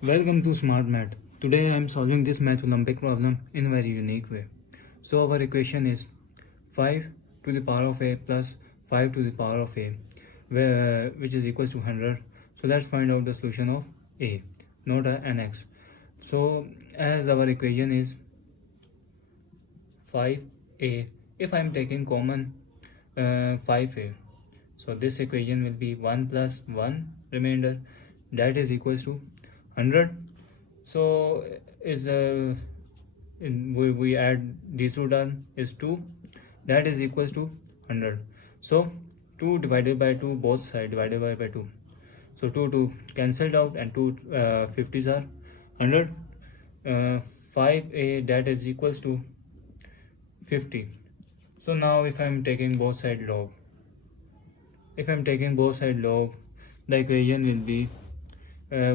Welcome to Smart Math. Today I am solving this math Olympic problem in a very unique way. So our equation is 5 to the power of a plus 5 to the power of a, which is equals to 100. So let's find out the solution of a, not an x. So as our equation is 5a, if I am taking common 5a, so this equation will be 1 plus 1 remainder, that is equals to 100. So is we add these two terms is 2, that is equals to 100. So 2 divided by 2, both sides divided by 2, so 2 cancelled out and 2 50s are 100. 5a, that is equals to 50. So now if I am taking both side log, the equation will be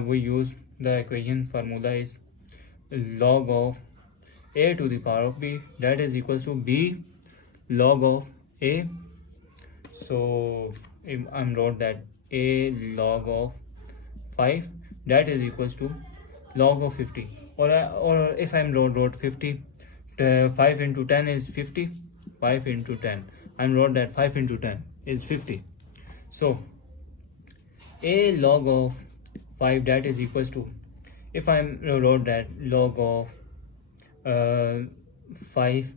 we use the equation formula is log of a to the power of b, that is equals to b log of a. So if I'm wrote that a log of 5, that is equals to log of 50, or if I'm wrote 50, 5 into 10 is 50. 5 into 10, I'm wrote that 5 into 10 is 50. So a log of 5, that is equals to, if I wrote that log of 5,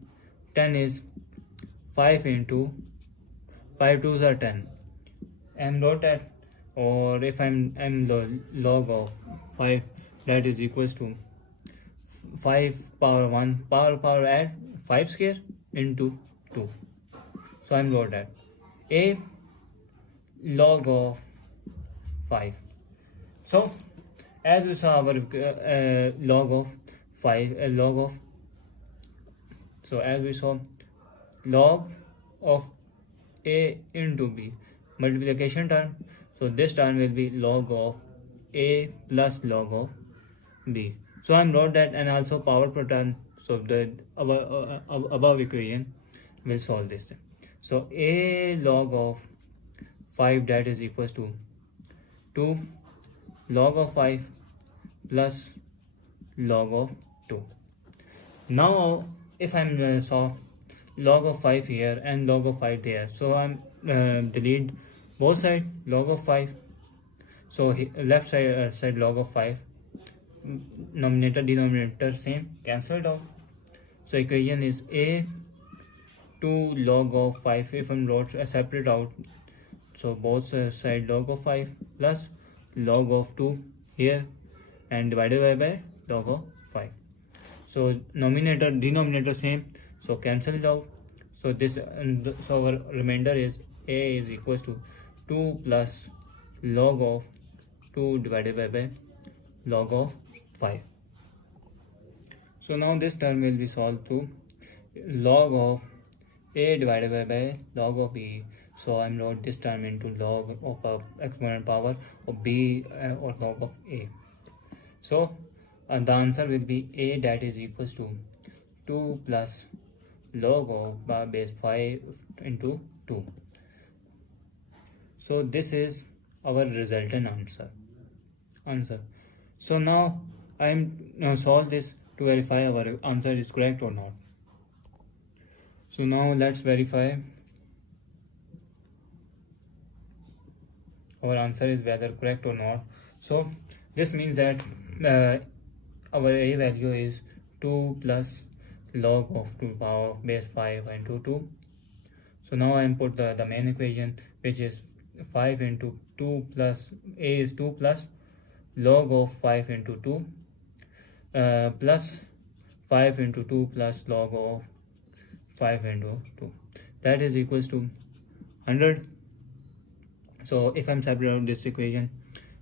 10 is 5 into 5 2s are 10, and wrote that, or if I'm log of 5, that is equals to 5 power 1 power add 5 square into 2. So I'm wrote that a log of 5. So as we saw our log of 5, so as we saw log of a into b, multiplication term, so this term will be log of a plus log of b. So I'm wrote that, and also power per term, so the above equation will solve this thing. So a log of 5, that is equals to 2 log of 5 plus log of 2. Now if I'm saw log of 5 here and log of 5 there, so I'm delete both side log of 5. So left side log of 5, numerator denominator same, cancelled out. So equation is a 2 log of 5, if I'm wrote separate out, so both side log of 5 plus log of 2 here, and divided by log of 5. So numerator denominator same, so cancelled out. So this so our remainder is a is equals to 2 plus log of 2 divided by log of 5. So now this term will be solved to log of a divided by log of b. So I'm wrote this term into log of exponent power of b or log of a. So the answer will be a, that is equals to 2 plus log of base 5 into 2. So this is our resultant answer. So now I am solve this to verify our answer is correct or not. So now let's verify our answer is whether correct or not. So this means that our a value is 2 plus log of 2 power base 5 into 2. So now I input the main equation, which is 5 into 2 plus a is 2 plus log of 5 into 2 plus 5 into 2 plus log of 5 into 2, that is equals to 100. So if I'm separating out this equation,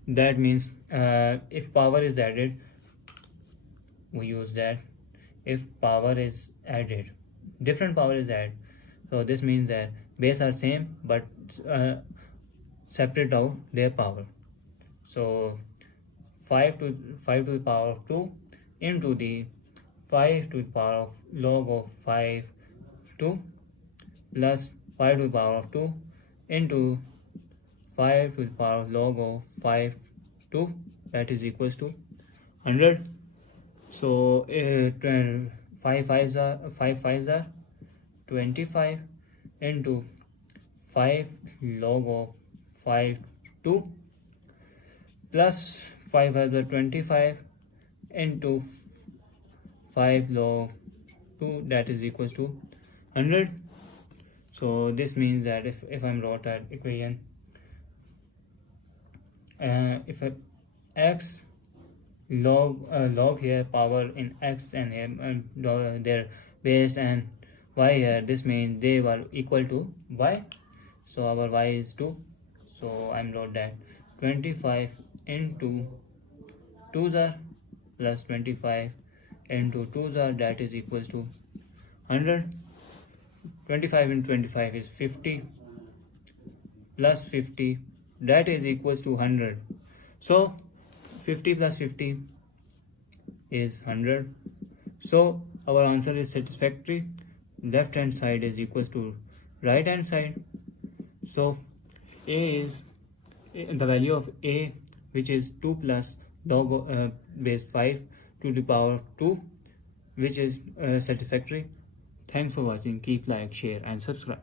that means if power is added, we use that. If power is added, different power is added, so this means that base are same but separate out their power. So 5 to the power of 2 into the 5 to the power of log of 5 2 plus 5 to the power of 2 into 5 to the power of log of 5 2, that is equals to 100. So 5 fives are 25 into 5 log of 5 2 plus 5 fives are 25 into 5 log 2, that is equals to 100. So this means that if I'm wrote at equation, if x log here power in x and here their base and y here, this means they were equal to y. So our y is 2. So I'm wrote that 25 into 2s are plus 25 into 2s are, that is equals to 100. 25 into 25 is 50 plus 50, that is equals to 100. So 50 plus 50 is 100. So our answer is satisfactory. Left hand side is equals to right hand side. So a is the value of a, which is 2 plus log base 5 to the power 2, which is satisfactory. Thanks for watching. Keep like, share and subscribe.